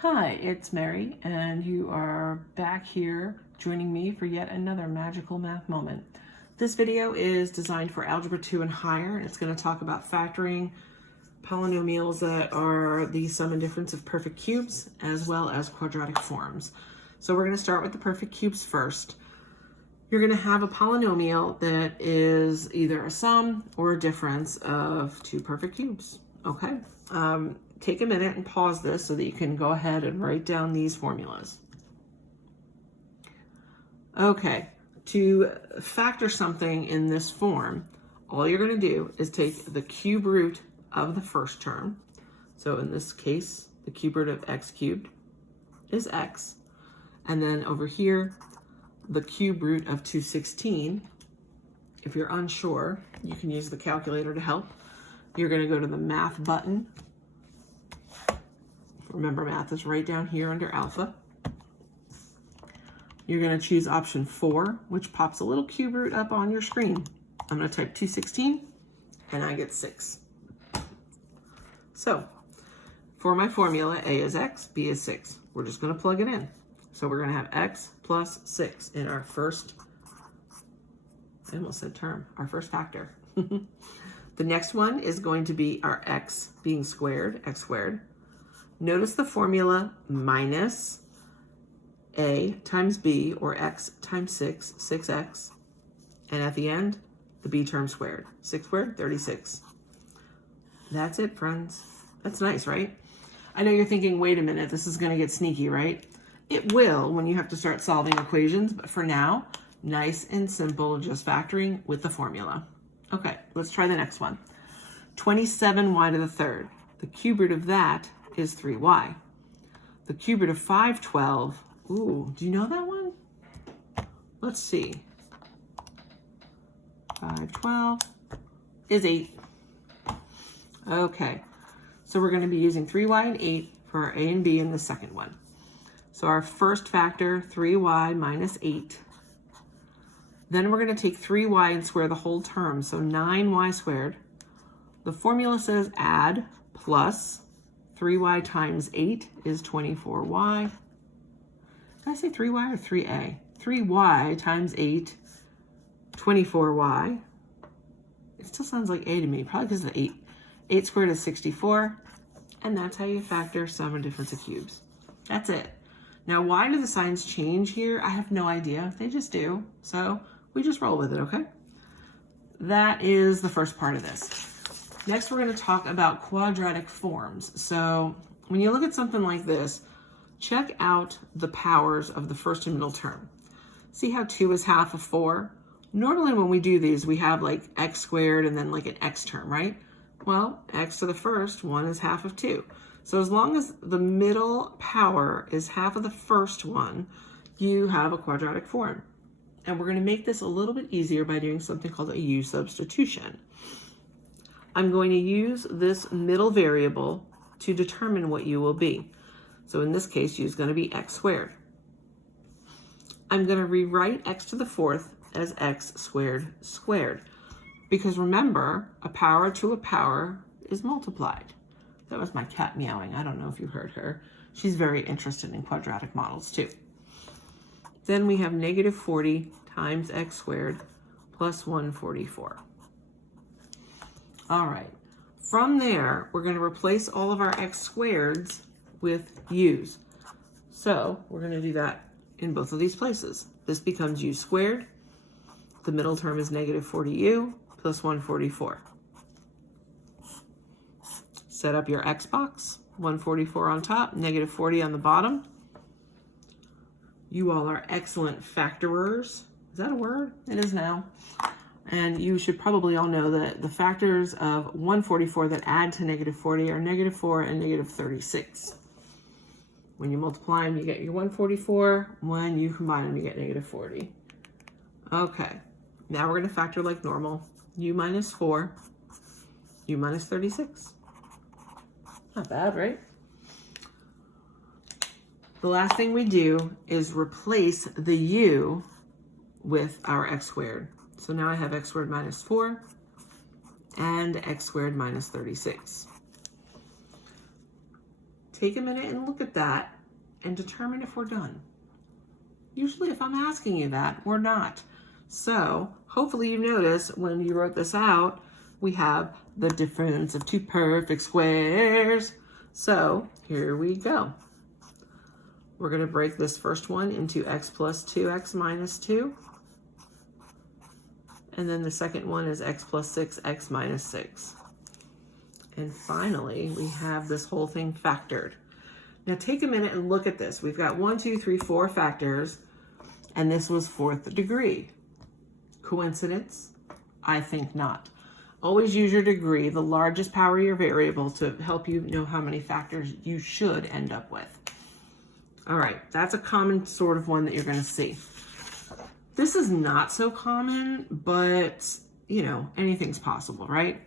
Hi, it's Mary, and you are back here joining me for yet another magical math moment. This video is designed for Algebra 2 and higher, and it's going to talk about factoring polynomials that are the sum and difference of perfect cubes as well as quadratic forms. So we're going to start with the perfect cubes first. You're going to have a polynomial that is either a sum or a difference of two perfect cubes. Okay. Take a minute and pause this so that you can go ahead and write down these formulas. Okay, to factor something in this form, all you're going to do is take the cube root of the first term. So in this case, the cube root of x cubed is x. And then over here, the cube root of 216. If you're unsure, you can use the calculator to help. You're going to go to the math button. Remember, math is right down here under alpha. You're going to choose option 4, which pops a little cube root up on your screen. I'm going to type 216, and I get 6. So, for my formula, A is x, B is 6. We're just going to plug it in. So we're going to have x plus 6 in our first, I almost said term, our first factor. The next one is going to be our x being squared, x squared. Notice the formula minus a times b, or x times 6, 6x. And at the end, the b term squared. 6 squared, 36. That's it, friends. That's nice, right? I know you're thinking, wait a minute, this is going to get sneaky, right? It will when you have to start solving equations, but for now, nice and simple, just factoring with the formula. Okay, let's try the next one. 27y to the third. The cube root of that is 3y. The cube root of 512, ooh, do you know that one? Let's see. 512 is 8. Okay, so we're going to be using 3y and 8 for our a and b in the second one. So our first factor, 3y minus 8. Then we're going to take 3y and square the whole term, so 9y squared. The formula says add plus 3y times 8 is 24y. Did I say 3y or 3a? 3y times 8, 24y. It still sounds like a to me, probably because of the 8. 8 squared is 64, and that's how you factor sum and difference of cubes. That's it. Now, why do the signs change here? I have no idea. They just do. So we just roll with it, okay? That is the first part of this. Next, we're going to talk about quadratic forms. So when you look at something like this, check out the powers of the first and middle term. See how 2 is half of 4? Normally when we do these, we have like x squared and then like an x term, right? Well, x to the first, 1 is half of 2. So as long as the middle power is half of the first one, you have a quadratic form. And we're going to make this a little bit easier by doing something called a u substitution. I'm going to use this middle variable to determine what u will be. So in this case, u is going to be x squared. I'm going to rewrite x to the fourth as x squared squared. Because remember, a power to a power is multiplied. That was my cat meowing. I don't know if you heard her. She's very interested in quadratic models too. Then we have negative 40 times x squared plus 144. All right. From there, we're going to replace all of our x squareds with u's. So we're going to do that in both of these places. This becomes u squared. The middle term is negative 40u plus 144. Set up your x box, 144 on top, negative 40 on the bottom. You all are excellent factorers. Is that a word? It is now. And you should probably all know that the factors of 144 that add to negative 40 are negative 4 and negative 36. When you multiply them, you get your 144. When you combine them, you get negative 40. Okay, now we're going to factor like normal. U minus 4, U minus 36. Not bad, right? The last thing we do is replace the u with our x squared. So now I have x squared minus 4 and x squared minus 36. take a minute and look at that and determine if we're done. Usually if I'm asking you that, we're not. So hopefully you notice when you wrote this out, we have the difference of two perfect squares. So here we go. We're going to break this first one into x plus 2x minus 2. And then the second one is x plus 6x minus 6. And finally, we have this whole thing factored. Now take a minute and look at this. We've got 1, 2, 3, 4 factors, and this was 4th degree. Coincidence? I think not. Always use your degree, the largest power of your variable, to help you know how many factors you should end up with. All right, that's a common sort of one that you're going to see. This is not so common, but, you know, anything's possible, right?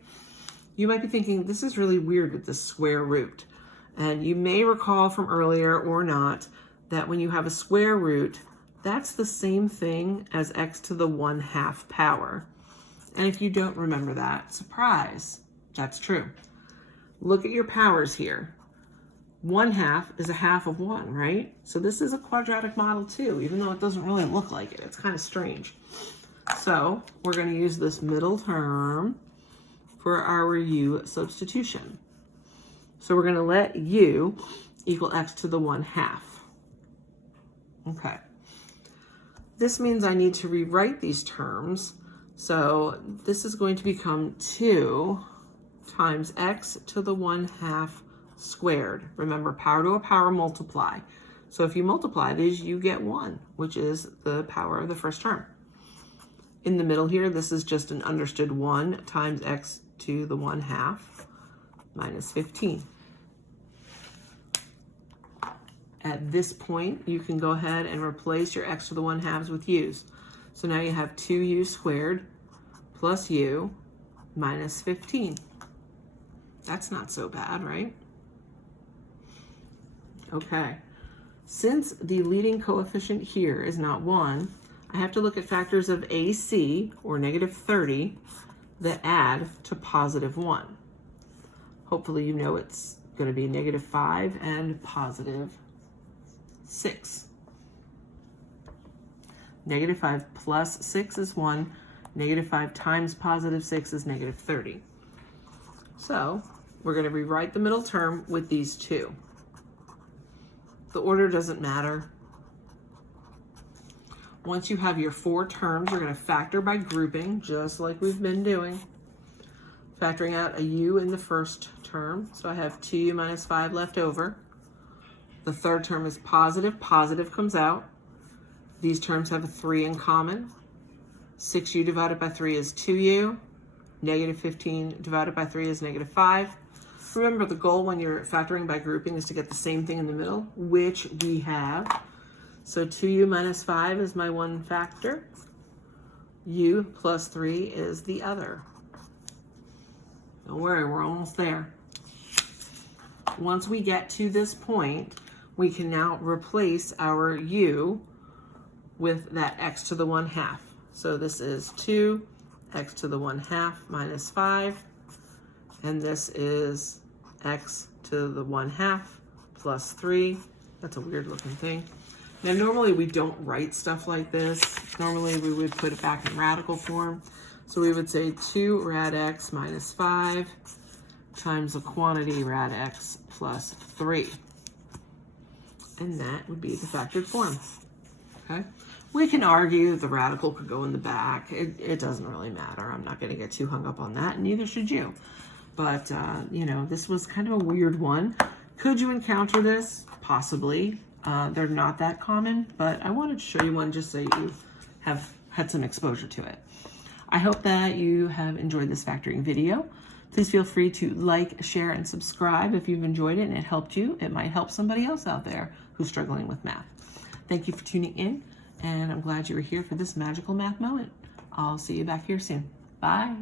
You might be thinking, this is really weird with the square root. And you may recall from earlier or not that when you have a square root, that's the same thing as x to the 1/2 power. And if you don't remember that, surprise, that's true. Look at your powers here. 1/2 is a half of 1, right? So this is a quadratic model too, even though it doesn't really look like it. It's kind of strange. So we're going to use this middle term for our u substitution. So we're going to let u equal x to the 1/2. Okay. This means I need to rewrite these terms. So this is going to become 2 times x to the 1/2 squared. Remember, power to a power multiply. So if you multiply these, you get 1, which is the power of the first term. In the middle here, this is just an understood 1 times x to the 1/2 minus 15. At this point, you can go ahead and replace your x to the 1/2 with u's. So now you have 2u squared plus u minus 15. That's not so bad, right? Okay. Since the leading coefficient here is not 1, I have to look at factors of AC, or negative 30, that add to positive 1. Hopefully you know it's going to be negative 5 and positive 6. Negative 5 plus 6 is 1. Negative 5 times positive 6 is negative 30. So we're going to rewrite the middle term with these two. The order doesn't matter. Once you have your 4 terms, you're going to factor by grouping, just like we've been doing. Factoring out a u in the first term. So I have 2u minus 5 left over. The third term is positive. Positive comes out. These terms have a 3 in common. 6u divided by 3 is 2u. Negative 15 divided by 3 is negative 5. Remember, the goal when you're factoring by grouping is to get the same thing in the middle, which we have. So 2u minus 5 is my one factor. U plus 3 is the other. Don't worry, we're almost there. Once we get to this point, we can now replace our u with that x to the 1/2. So this is 2 x to the 1/2 minus 5. And this is x to the 1/2 plus 3. That's a weird looking thing. Now normally we don't write stuff like this. Normally we would put it back in radical form. So we would say 2 rad x minus 5 times the quantity rad x plus 3. And that would be the factored form. Okay. We can argue the radical could go in the back. It doesn't really matter. I'm not going to get too hung up on that, and neither should you. But, you know, this was kind of a weird one. Could you encounter this? Possibly. They're not that common, but I wanted to show you one just so you have had some exposure to it. I hope that you have enjoyed this factoring video. Please feel free to like, share, and subscribe if you've enjoyed it and it helped you. It might help somebody else out there who's struggling with math. Thank you for tuning in, and I'm glad you were here for this magical math moment. I'll see you back here soon. Bye.